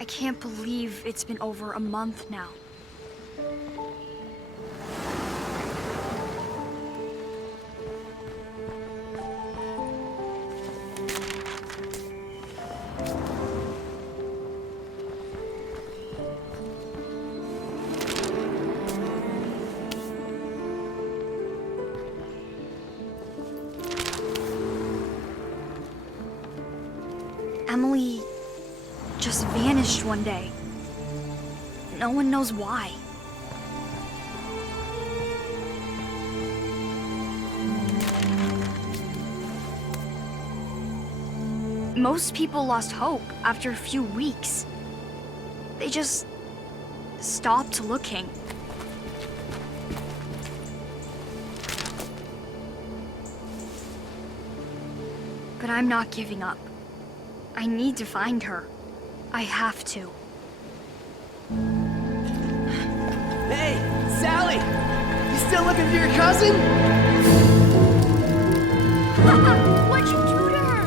I can't believe it's been over a month now. Emily just vanished one day. No one knows why. Most people lost hope after a few weeks. They just stopped looking. But I'm not giving up. I need to find her. I have to. Hey, Sally! You still looking for your cousin? What'd you do to her?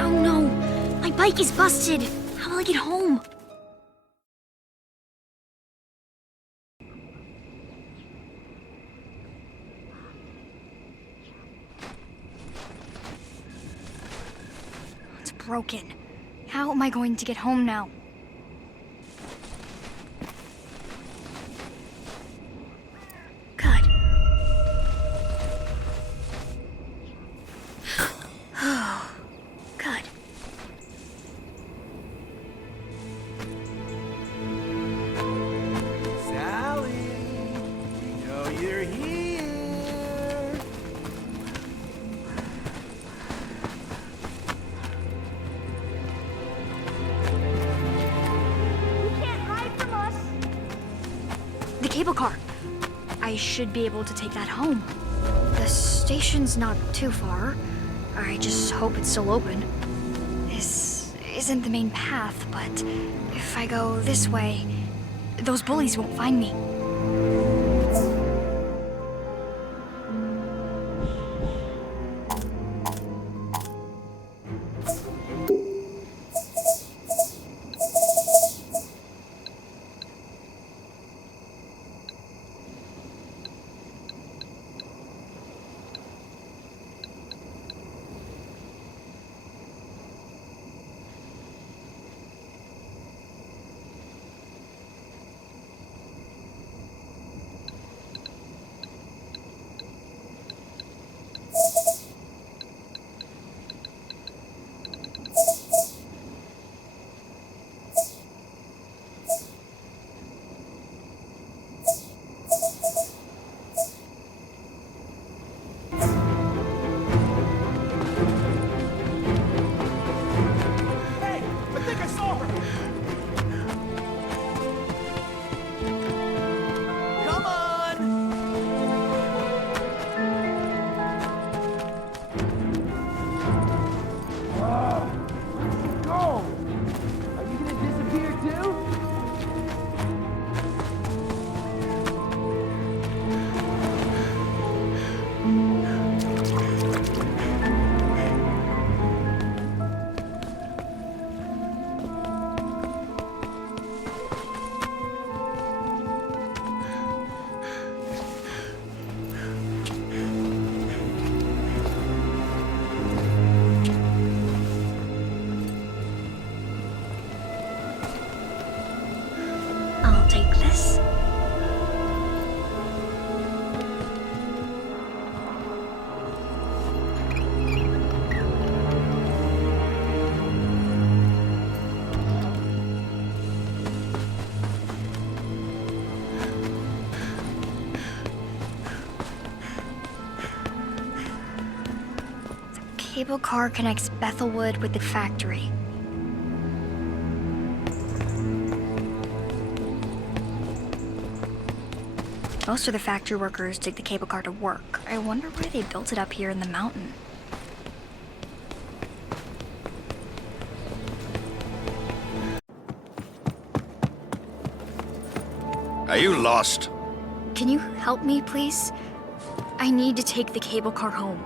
Oh no! My bike is busted! How will I get home? It's broken. How am I going to get home now? Good. Good. Sally, you know you're here. You can't hide from us. The cable car. I should be able to take that home. The station's not too far. I just hope it's still open. This isn't the main path, but if I go this way, those bullies won't find me. Hey, I think I saw her. Come on. Go. Are you gonna disappear too? I'll take this. The cable car connects Bethelwood with the factory. Most of the factory workers take the cable car to work. I wonder why they built it up here in the mountain. Are you lost? Can you help me, please? I need to take the cable car home.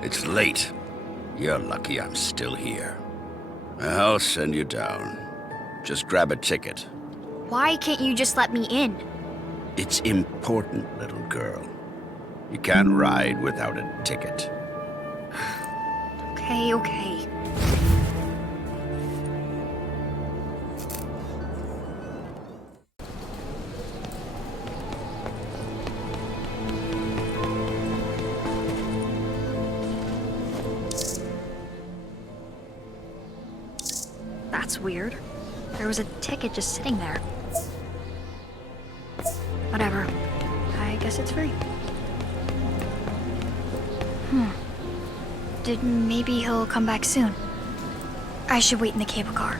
It's late. You're lucky I'm still here. I'll send you down. Just grab a ticket. Why can't you just let me in? It's important, little girl. You can't ride without a ticket. Okay. That's weird. There was a ticket just sitting there. Whatever. I guess it's free. Maybe he'll come back soon. I should wait in the cable car.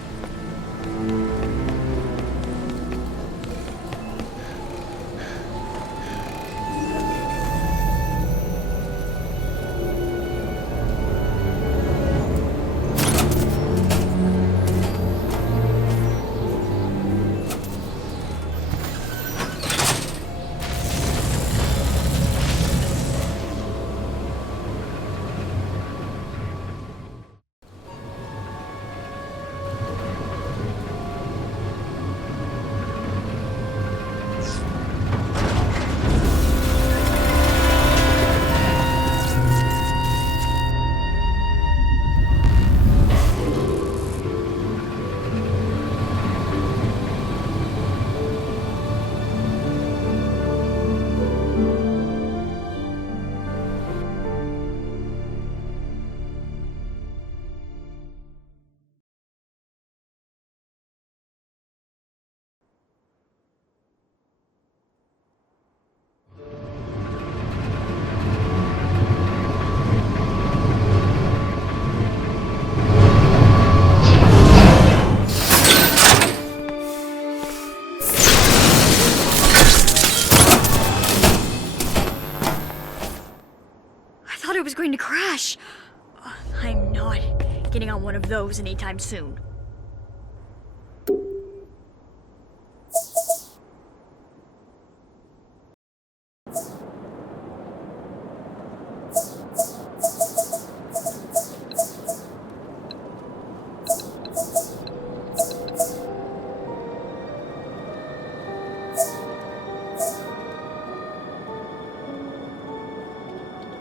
I thought it was going to crash. I'm not getting on one of those anytime soon.